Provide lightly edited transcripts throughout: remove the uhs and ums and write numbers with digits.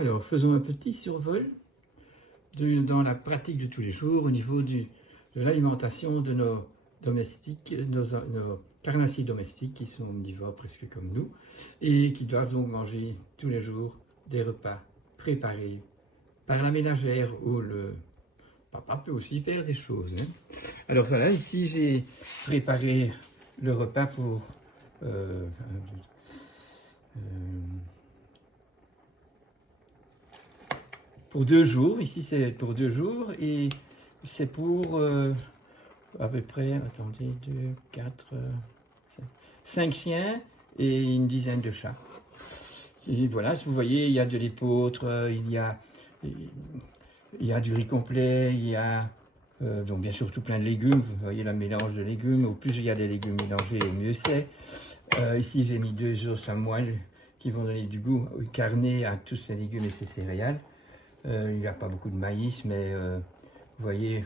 Alors, faisons un petit survol dans la pratique de tous les jours au niveau de l'alimentation de nos domestiques, nos carnassiers domestiques qui sont omnivores presque comme nous et qui doivent donc manger tous les jours des repas préparés par la ménagère ou le papa peut aussi faire des choses. Hein. Alors voilà, ici j'ai préparé le repas pour 2 jours. Ici c'est pour 2 jours et c'est pour à peu près, attendez, 2, 4, 5 chiens et une dizaine de chats. Et voilà, vous voyez, il y a de l'épeautre, il y a du riz complet, il y a donc bien sûr tout plein de légumes. Vous voyez le mélange de légumes. Au plus il y a des légumes mélangés, mieux c'est. Ici j'ai mis 2 os à moelle qui vont donner du goût carné à tous ces légumes et ces céréales. Il n'y a pas beaucoup de maïs, mais vous voyez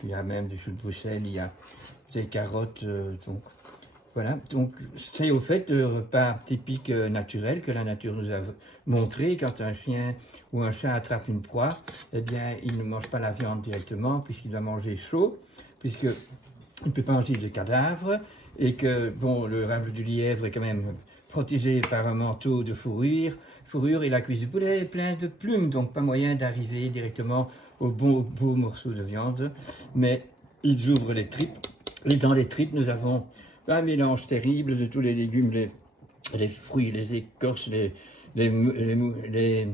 qu'il y a même du chou de Bruxelles, il y a des carottes. Donc voilà, donc c'est au fait le repas typique naturel que la nature nous a montré. Quand un chien ou un chat attrape une proie, eh bien il ne mange pas la viande directement puisqu'il doit manger chaud, puisqu'il ne peut pas manger de cadavres et que bon, le râble du lièvre est quand même protégé par un manteau de fourrure et la cuisse du poulet est pleine de plumes, donc pas moyen d'arriver directement au beau morceau de viande, mais ils ouvrent les tripes et dans les tripes nous avons un mélange terrible de tous les légumes, les fruits, les écorces, les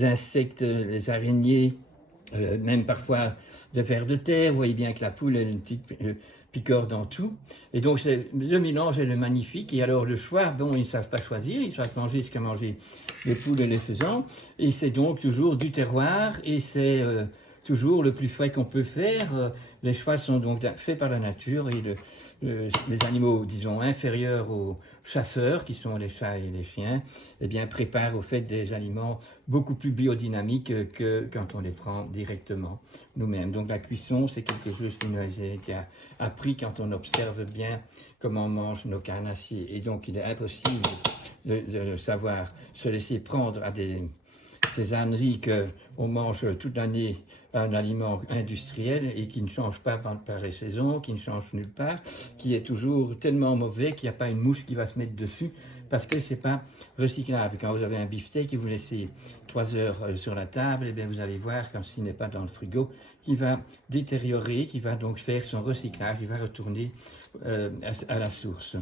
insectes, les araignées, même parfois des vers de terre. Vous voyez bien que la poule elle picore dans tout. Et donc le mélange est magnifique. Et alors le choix, bon, ils ne savent pas choisir, ils savent manger ce qu'a mangé les poules et les faisans. Et c'est donc toujours du terroir et c'est toujours le plus frais qu'on peut faire. Les choix sont donc faits par la nature et les animaux, disons, inférieurs aux chasseurs, qui sont les chats et les chiens, eh bien, préparent au fait des aliments beaucoup plus biodynamiques que quand on les prend directement nous-mêmes. Donc la cuisson, c'est quelque chose qui nous a été appris quand on observe bien comment mangent nos carnassiers. Et donc il est impossible de savoir se laisser prendre à des âneries qu'on mange toute l'année un aliment industriel et qui ne change pas par les saisons, qui ne change nulle part, qui est toujours tellement mauvais qu'il n'y a pas une mouche qui va se mettre dessus parce que ce n'est pas recyclable. Quand vous avez un beefsteak et vous laissez 3 heures sur la table, et bien vous allez voir, quand s'il n'est pas dans le frigo, qu'il va détériorer, qu'il va donc faire son recyclage, il va retourner à la source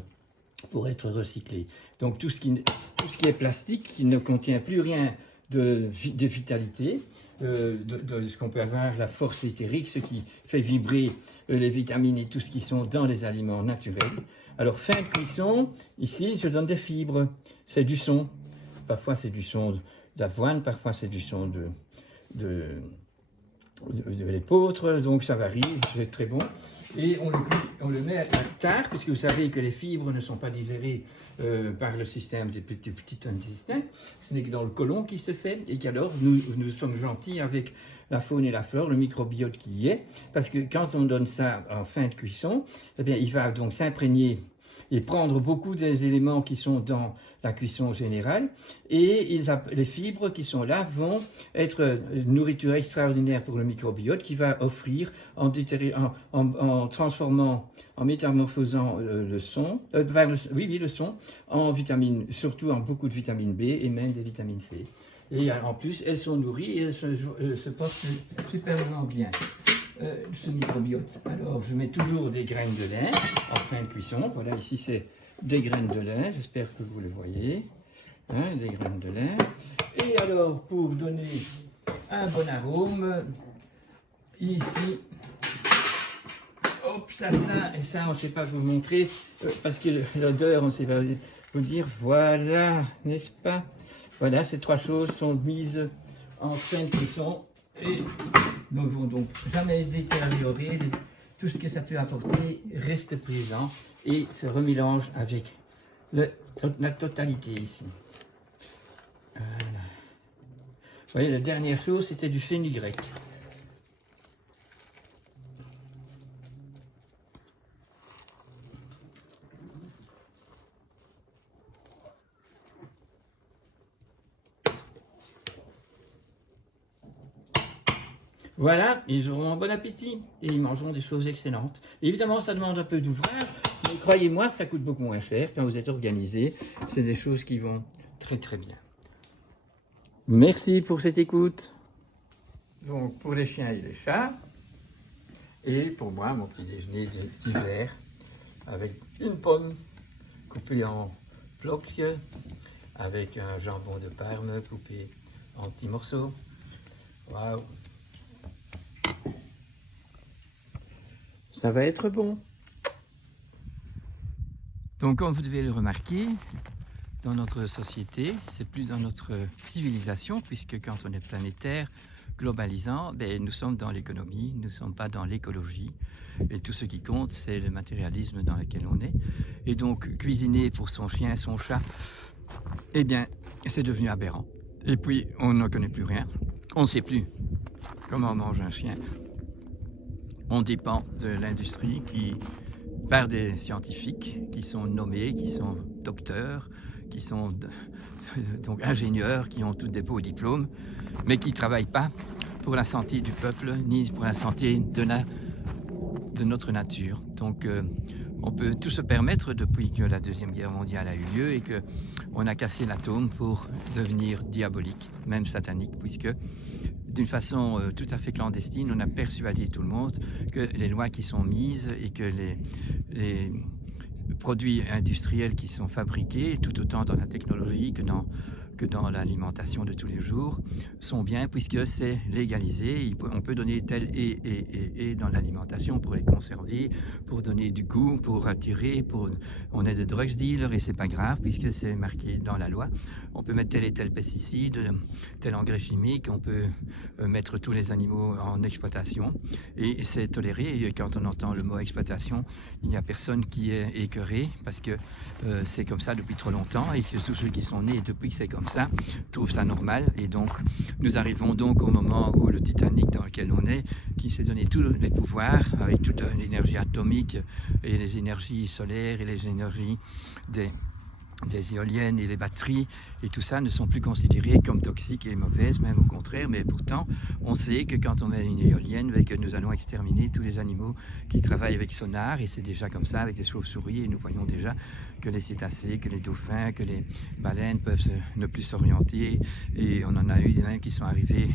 pour être recyclé. Donc tout ce qui est plastique, qui ne contient plus rien de vitalité, de ce qu'on peut avoir, la force éthérique, ce qui fait vibrer les vitamines et tout ce qui sont dans les aliments naturels. Alors fin de cuisson, ici je donne des fibres, c'est du son. Parfois c'est du son d'avoine, parfois c'est du son de l'épeautre, donc ça varie, c'est très bon. Et on le met à tard, puisque vous savez que les fibres ne sont pas digérées par le système des petits intestins, ce n'est que dans le côlon qui se fait, et qu'alors nous sommes gentils avec la faune et la flore, le microbiote qui y est, parce que quand on donne ça en fin de cuisson, eh bien, il va donc s'imprégner et prendre beaucoup des éléments qui sont dans la cuisson générale, et les fibres qui sont là vont être une nourriture extraordinaire pour le microbiote qui va offrir en transformant, en métamorphosant le son, le son en vitamine, surtout en beaucoup de vitamine B et même des vitamines C. Et en plus, elles sont nourries et elles se portent superbement bien. Ce microbiote. Alors, je mets toujours des graines de lin en fin de cuisson. Voilà, ici c'est des graines de lin, j'espère que vous le voyez. Hein, des graines de lin. Et alors, pour donner un bon arôme, ici, hop, ça, et ça, on ne sait pas vous montrer, parce que l'odeur, on ne sait pas vous dire, voilà, n'est-ce pas? Voilà, ces 3 choses sont mises en fin de cuisson et ne vont donc jamais détériorer. Tout ce que ça peut apporter reste présent et se remélange avec la totalité ici. Voilà. Vous voyez, la dernière chose, c'était du fenugrec. Voilà, ils auront bon appétit et ils mangeront des choses excellentes. Évidemment, ça demande un peu d'ouvrage, mais croyez-moi, ça coûte beaucoup moins cher quand vous êtes organisé. C'est des choses qui vont très très bien. Merci pour cette écoute. Donc, pour les chiens et les chats, et pour moi, mon petit déjeuner d'hiver, avec une pomme coupée en blocs, avec un jambon de Parme coupé en petits morceaux. Waouh! Ça va être bon. Donc, comme vous devez le remarquer, dans notre société, c'est plus dans notre civilisation, puisque quand on est planétaire, globalisant, ben, nous sommes dans l'économie, nous ne sommes pas dans l'écologie. Et tout ce qui compte, c'est le matérialisme dans lequel on est. Et donc, cuisiner pour son chien, son chat, eh bien, c'est devenu aberrant. Et puis, on ne connaît plus rien. On ne sait plus comment mange un chien. On dépend de l'industrie par des scientifiques qui sont nommés, qui sont docteurs, qui sont donc ingénieurs, qui ont tous des beaux diplômes, mais qui ne travaillent pas pour la santé du peuple, ni pour la santé de notre nature. Donc on peut tout se permettre depuis que la Deuxième Guerre mondiale a eu lieu et qu'on a cassé l'atome pour devenir diabolique, même satanique, puisque d'une façon tout à fait clandestine, on a persuadé tout le monde que les lois qui sont mises et que les produits industriels qui sont fabriqués, tout autant dans la technologie que dans l'alimentation de tous les jours, sont bien puisque c'est légalisé. On peut donner tel et dans l'alimentation pour les conserver, pour donner du goût, pour attirer, on est des drug dealers et c'est pas grave puisque c'est marqué dans la loi. On peut mettre tel et tel pesticide, tel engrais chimique, on peut mettre tous les animaux en exploitation et c'est toléré. Et quand on entend le mot exploitation, il n'y a personne qui est écœuré parce que c'est comme ça depuis trop longtemps et que tous ceux qui sont nés depuis que c'est comme ça trouvent ça normal. Et donc nous arrivons donc au moment où le Titanic dans lequel on est, qui s'est donné tous les pouvoirs avec toute l'énergie atomique et les énergies solaires et les énergies des éoliennes et les batteries et tout ça ne sont plus considérées comme toxiques et mauvaises, même au contraire, mais pourtant on sait que quand on met une éolienne, que nous allons exterminer tous les animaux qui travaillent avec sonar, et c'est déjà comme ça avec les chauves-souris, et nous voyons déjà que les cétacés, que les dauphins, que les baleines peuvent ne plus s'orienter, et on en a eu même qui sont arrivés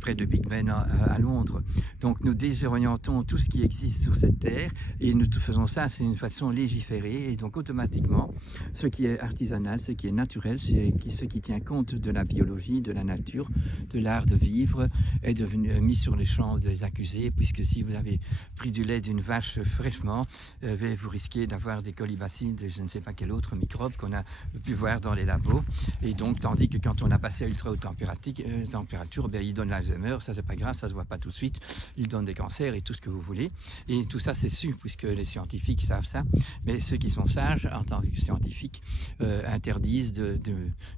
près de Big Ben à Londres. Donc nous désorientons tout ce qui existe sur cette terre, et nous faisons ça, c'est une façon légiférée, et donc automatiquement, ce qui est artisanal, ce qui est naturel, ce qui tient compte de la biologie, de la nature, de l'art de vivre, est devenu mis sur les champs des accusés, puisque si vous avez pris du lait d'une vache fraîchement, vous risquez d'avoir des colibacides, je ne sais pas quel autre microbe qu'on a pu voir dans les labos, et donc tandis que quand on a passé à ultra haute température, ben, il donne l'Alzheimer, ça c'est pas grave, ça se voit pas tout de suite, il donne des cancers et tout ce que vous voulez, et tout ça c'est su, puisque les scientifiques savent ça, mais ceux qui sont sages en tant que scientifiques interdisent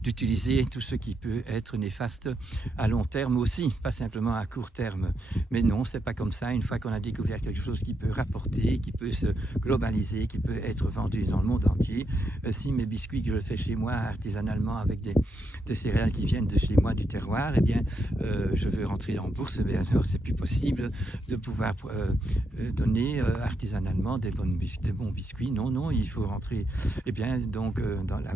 d'utiliser tout ce qui peut être néfaste à long terme aussi, pas simplement à court terme. Mais non, c'est pas comme ça. Une fois qu'on a découvert quelque chose qui peut rapporter, qui peut se globaliser, qui peut être vendu dans le monde entier, si mes biscuits que je fais chez moi artisanalement avec des céréales qui viennent de chez moi du terroir, eh bien, je veux rentrer en bourse, mais alors c'est plus possible de pouvoir donner artisanalement des bons biscuits. Non, non, il faut rentrer, eh bien, donc dans la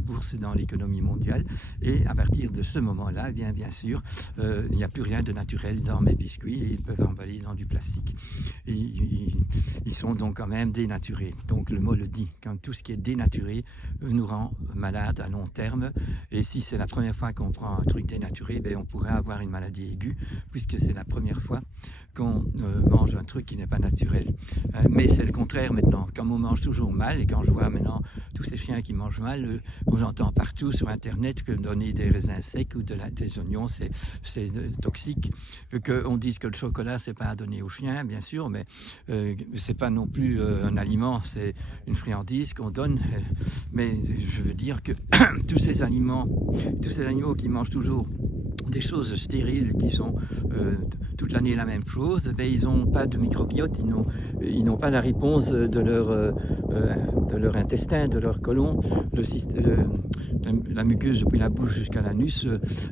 bourse, dans l'économie mondiale, et à partir de ce moment-là, bien sûr, il n'y a plus rien de naturel dans mes biscuits et ils peuvent emballer dans du plastique. Et, ils sont donc quand même dénaturés. Donc le mot le dit, quand tout ce qui est dénaturé nous rend malade à long terme, et si c'est la première fois qu'on prend un truc dénaturé, ben, on pourrait avoir une maladie aiguë, puisque c'est la première fois qu'on mange un truc qui n'est pas naturel. Mais c'est le contraire maintenant, quand on mange toujours mal, et quand je vois maintenant tous ces chiens qui mangent mal, on entend partout sur internet que donner des raisins secs ou des oignons c'est toxique, qu'on dise que le chocolat c'est pas à donner aux chiens bien sûr, mais c'est pas non plus un aliment, c'est une friandise qu'on donne, mais je veux dire que tous ces animaux qui mangent toujours des choses stériles qui sont toute l'année la même chose, ben, ils n'ont pas de microbiote, ils n'ont pas la réponse de leur intestin, de leur côlon, de la muqueuse depuis la bouche jusqu'à l'anus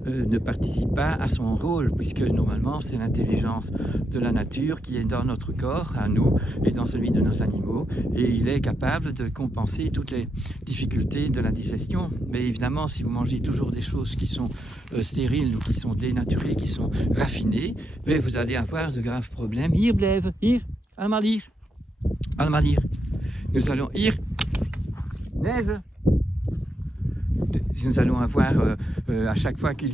ne participe pas à son rôle, puisque normalement c'est l'intelligence de la nature qui est dans notre corps, à nous, et dans celui de nos animaux, et il est capable de compenser toutes les difficultés de la digestion. Mais évidemment, si vous mangez toujours des choses qui sont stériles ou qui sont dénaturées, qui sont raffinées, mais vous allez avoir de graves problèmes. Hier, blijven, hier, allemaal hier, allemaal hier. Nous allons hier, neige. Nous allons avoir à chaque fois qu'il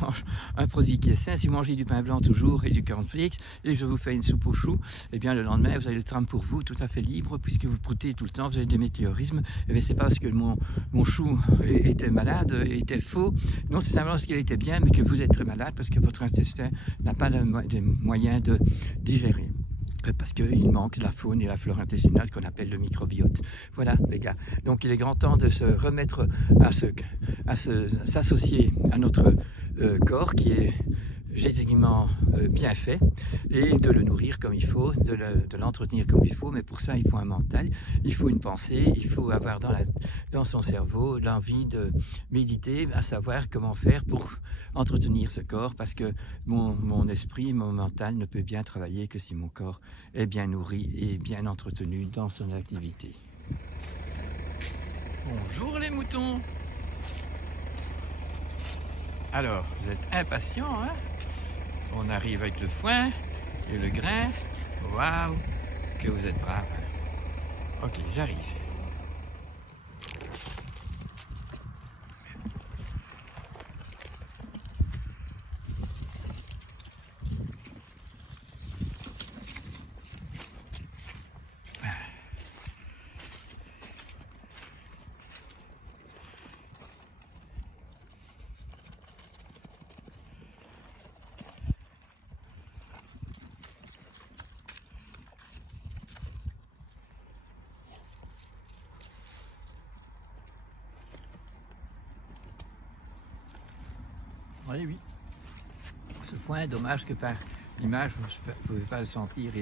mange un produit qui est sain. Si vous mangez du pain blanc toujours et du cornflakes et que je vous fais une soupe aux choux, et bien le lendemain vous avez le tram pour vous tout à fait libre, puisque vous proutez tout le temps, vous avez des météorismes. Et bien c'est pas parce que mon chou était malade, était faux. Non, c'est simplement parce qu'il était bien, mais que vous êtes très malade parce que votre intestin n'a pas de moyen de digérer. Parce qu'il manque la faune et la flore intestinale qu'on appelle le microbiote. Voilà les gars, donc il est grand temps de se remettre à s'associer à notre corps qui est génétiquement bien fait, et de le nourrir comme il faut, de l'entretenir comme il faut. Mais pour ça il faut un mental, il faut une pensée, il faut avoir dans son cerveau l'envie de méditer, à savoir comment faire pour entretenir ce corps, parce que mon esprit, mon mental ne peut bien travailler que si mon corps est bien nourri et bien entretenu dans son activité. Bonjour les moutons. Alors, vous êtes impatients, hein? On arrive avec le foin et le grain. Waouh, que vous êtes braves. Ok, j'arrive. Oui, oui. Ce foin, dommage que par l'image, vous ne pouvez pas le sentir.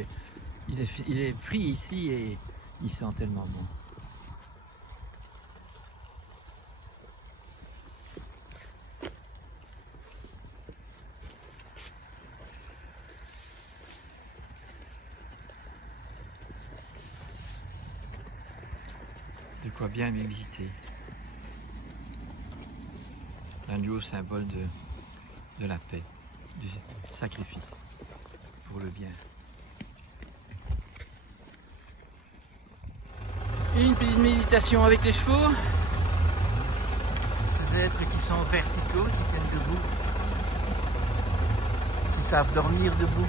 Il est pris ici et il sent tellement bon. De quoi bien visiter. L'agneau, symbole de la paix, du sacrifice pour le bien. Et une petite méditation avec les chevaux. Ces êtres qui sont verticaux, qui tiennent debout, qui savent dormir debout.